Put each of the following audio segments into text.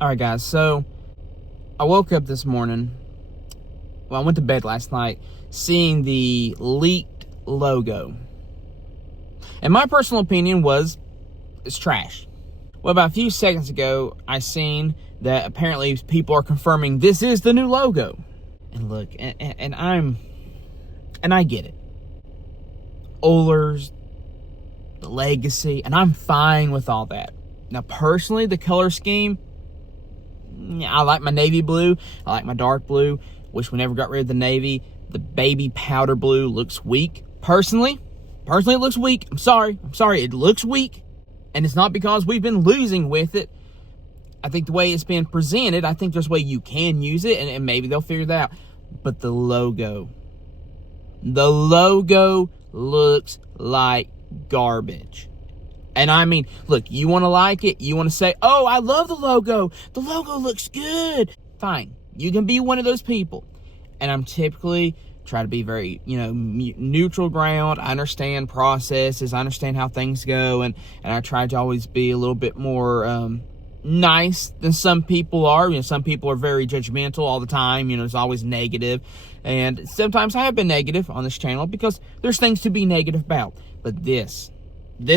All right, guys. So I woke up this morning. Well, I went to bed last night seeing the leaked logo. And my personal opinion was it's trash. Well, about a few seconds ago, I seen that apparently people are confirming this is the new logo. And look, and I get it. Oilers, the legacy, and I'm fine with all that. Now, personally, the color scheme, I like my navy blue. I like my dark blue. Wish we never got rid of the navy. The baby powder blue looks weak. Personally, it looks weak. I'm sorry. It looks weak. And it's not because we've been losing with it. I think the way it's been presented, I think there's a way you can use it, and maybe they'll figure that out. But the logo looks like garbage. And I mean, look, you want to like it, you want to say, oh, I love the logo looks good. Fine, you can be one of those people. And I'm typically try to be very, neutral ground. I understand processes, I understand how things go, and I try to always be a little bit more nice than some people are. Some people are very judgmental all the time. It's always negative. And sometimes I have been negative on this channel because there's things to be negative about. But this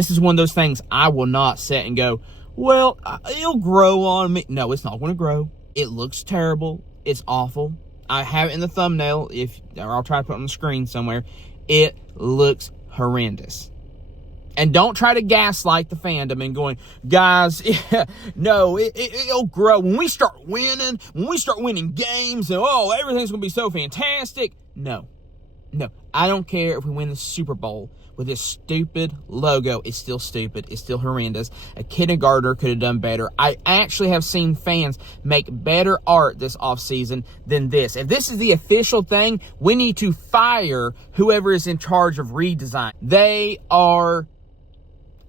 is one of those things I will not sit and go, well, it'll grow on me. No, it's not going to grow. It looks terrible. It's awful. I have it in the thumbnail, or I'll try to put it on the screen somewhere. It looks horrendous. And don't try to gaslight the fandom and going, guys, no, it'll grow. When we start winning games, and everything's going to be so fantastic. No. I don't care if we win the Super Bowl with this stupid logo. It's still stupid. It's still horrendous. A kindergartner could have done better. I actually have seen fans make better art this offseason than this. If this is the official thing, we need to fire whoever is in charge of redesign. They are,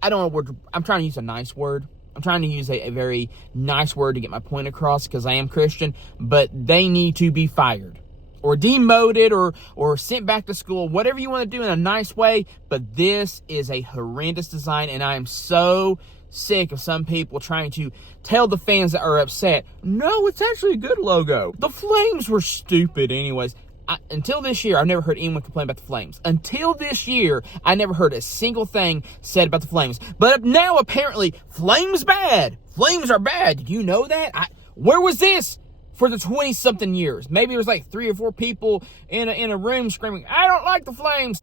I don't know what word, I'm trying to use a nice word. I'm trying to use a very nice word to get my point across because I am Christian, but they need to be fired or demoted or sent back to school, whatever you want to do in a nice way. But this is a horrendous design, and I am so sick of some people trying to tell the fans that are upset, no, it's actually a good logo. The Flames were stupid anyways. Until this year, I've never heard anyone complain about the Flames. Until this year, I never heard a single thing said about the Flames. But now, apparently, Flames bad. Flames are bad. Did you know that? Where was this for the 20-something years? Maybe there was like 3 or 4 people in a room screaming, I don't like the Flames.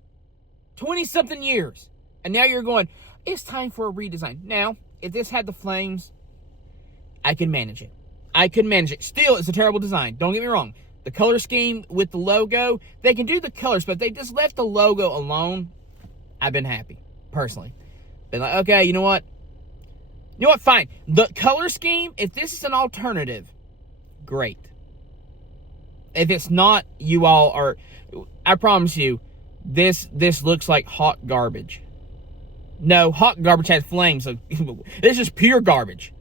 20-something years. And now you're going, it's time for a redesign. Now, if this had the Flames, I could manage it. Still, it's a terrible design. Don't get me wrong. The color scheme with the logo, they can do the colors, but if they just left the logo alone, I've been happy, personally. Been like, okay, you know what? Fine. The color scheme, if this is an alternative, great. If it's not, you all are, I promise you, this looks like hot garbage. No, hot garbage has flames, so this is pure garbage.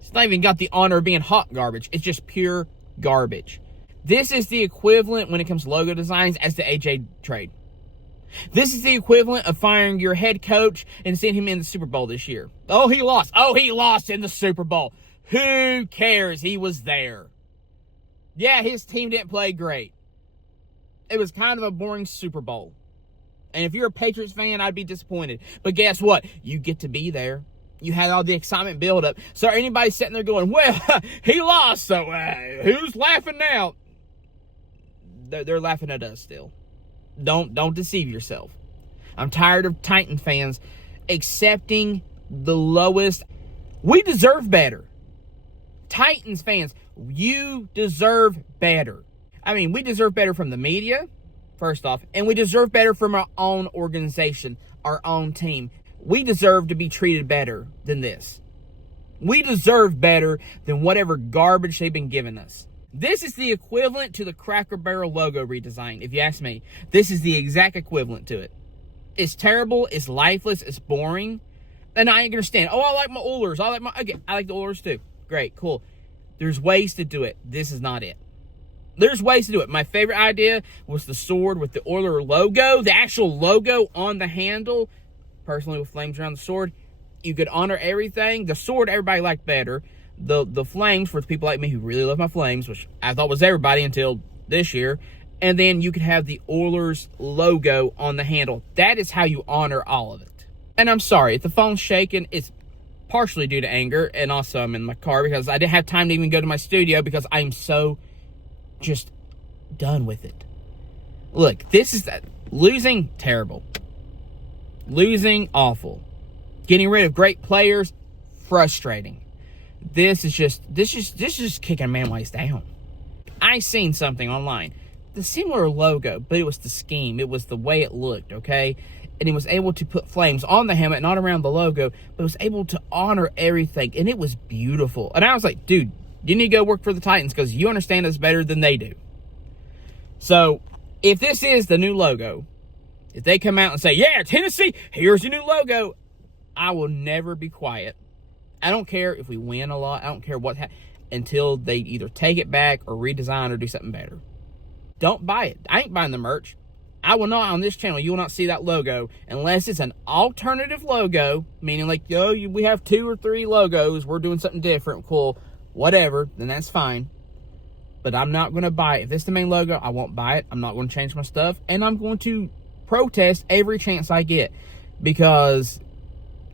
It's not even got the honor of being hot garbage. It's just pure garbage. This is the equivalent when it comes to logo designs as the AJ trade. This is the equivalent of firing your head coach and sending him in the Super Bowl this year. Oh, he lost in the Super Bowl. Who cares? He was there. Yeah, his team didn't play great. It was kind of a boring Super Bowl. And if you're a Patriots fan, I'd be disappointed. But guess what? You get to be there. You had all the excitement build up. So anybody sitting there going, well, he lost, so who's laughing now? They're laughing at us still. Don't deceive yourself. I'm tired of Titan fans accepting the lowest. We deserve better. Titans fans, you deserve better. I mean, we deserve better from the media, first off, and we deserve better from our own organization, our own team. We deserve to be treated better than this. We deserve better than whatever garbage they've been giving us. This is the equivalent to the Cracker Barrel logo redesign, if you ask me. This is the exact equivalent to it. It's terrible, it's lifeless, it's boring. And I understand, I like my Oilers. I like the Oilers too. Great, cool. There's ways to do it. This is not it. There's ways to do it. My favorite idea was the sword with the Oiler logo, the actual logo on the handle. Personally, with flames around the sword, you could honor everything. The sword, everybody liked better. the flames for the people like me who really love my Flames, which I thought was everybody until this year. And then you could have the Oilers logo on the handle. That is how you honor all of it. And I'm sorry, if the phone's shaking, it's partially due to anger, and also I'm in my car because I didn't have time to even go to my studio because I'm so just done with it. Look, this is losing, terrible. Losing, awful. Getting rid of great players, frustrating. This is just kicking a man while he's down. I seen something online. The similar logo, but it was the scheme. It was the way it looked, okay? And it was able to put flames on the helmet, not around the logo, but it was able to honor everything, and it was beautiful. And I was like, dude, you need to go work for the Titans because you understand us better than they do. So, if this is the new logo, if they come out and say, yeah, Tennessee, here's your new logo, I will never be quiet. I don't care if we win a lot. I don't care what happens until they either take it back or redesign or do something better. Don't buy it. I ain't buying the merch. I will not, on this channel, you will not see that logo unless it's an alternative logo, meaning like, yo, we have 2 or 3 logos, we're doing something different, cool, whatever, then that's fine. But I'm not going to buy it. If this is the main logo, I won't buy it. I'm not going to change my stuff, and I'm going to protest every chance I get because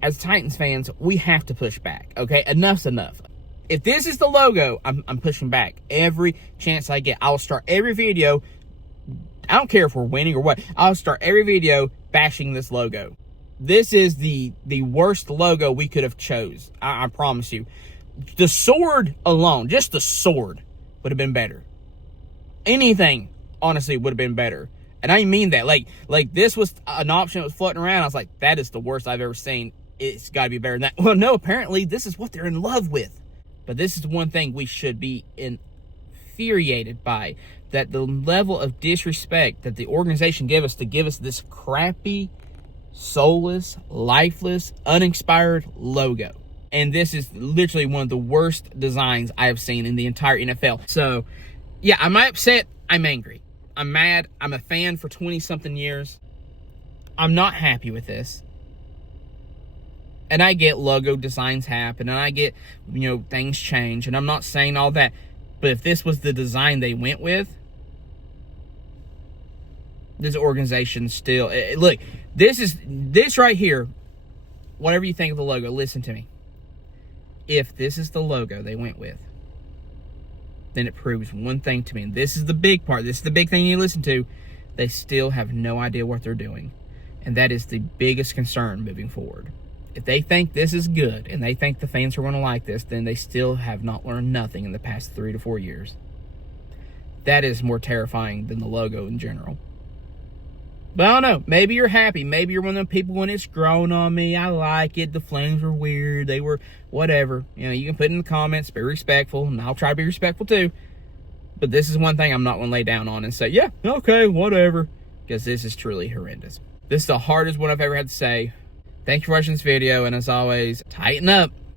as Titans fans, we have to push back, okay? Enough's enough. If this is the logo, I'm pushing back every chance I get. I'll start every video. I don't care if we're winning or what. I'll start every video bashing this logo. This is the worst logo we could have chose. I promise you. The sword alone, just the sword, would have been better. Anything, honestly, would have been better. And I mean that. Like this was an option that was floating around. I was like, that is the worst I've ever seen. It's got to be better than that. Well, no, apparently this is what they're in love with. But this is one thing we should be infuriated by. That the level of disrespect that the organization gave us to give us this crappy, soulless, lifeless, uninspired logo. And this is literally one of the worst designs I have seen in the entire NFL. So, yeah, am I upset? I'm angry. I'm mad. I'm a fan for 20-something years. I'm not happy with this. And I get logo designs happen, and I get, things change, and I'm not saying all that. But if this was the design they went with, this organization still... Look, this right here, whatever you think of the logo, listen to me. If this is the logo they went with, then it proves one thing to me. And this is the big part. This is the big thing you listen to. They still have no idea what they're doing. And that is the biggest concern moving forward. If they think this is good and they think the fans are going to like this, then they still have not learned nothing in the past 3 to 4 years. That is more terrifying than the logo in general. But I don't know. Maybe you're happy. Maybe you're one of them people when it's growing on me. I like it. The Flames were weird. They were whatever. You can put it in the comments. Be respectful. And I'll try to be respectful too. But this is one thing I'm not going to lay down on and say, yeah, okay, whatever. Because this is truly horrendous. This is the hardest one I've ever had to say. Thank you for watching this video. And as always, tighten up.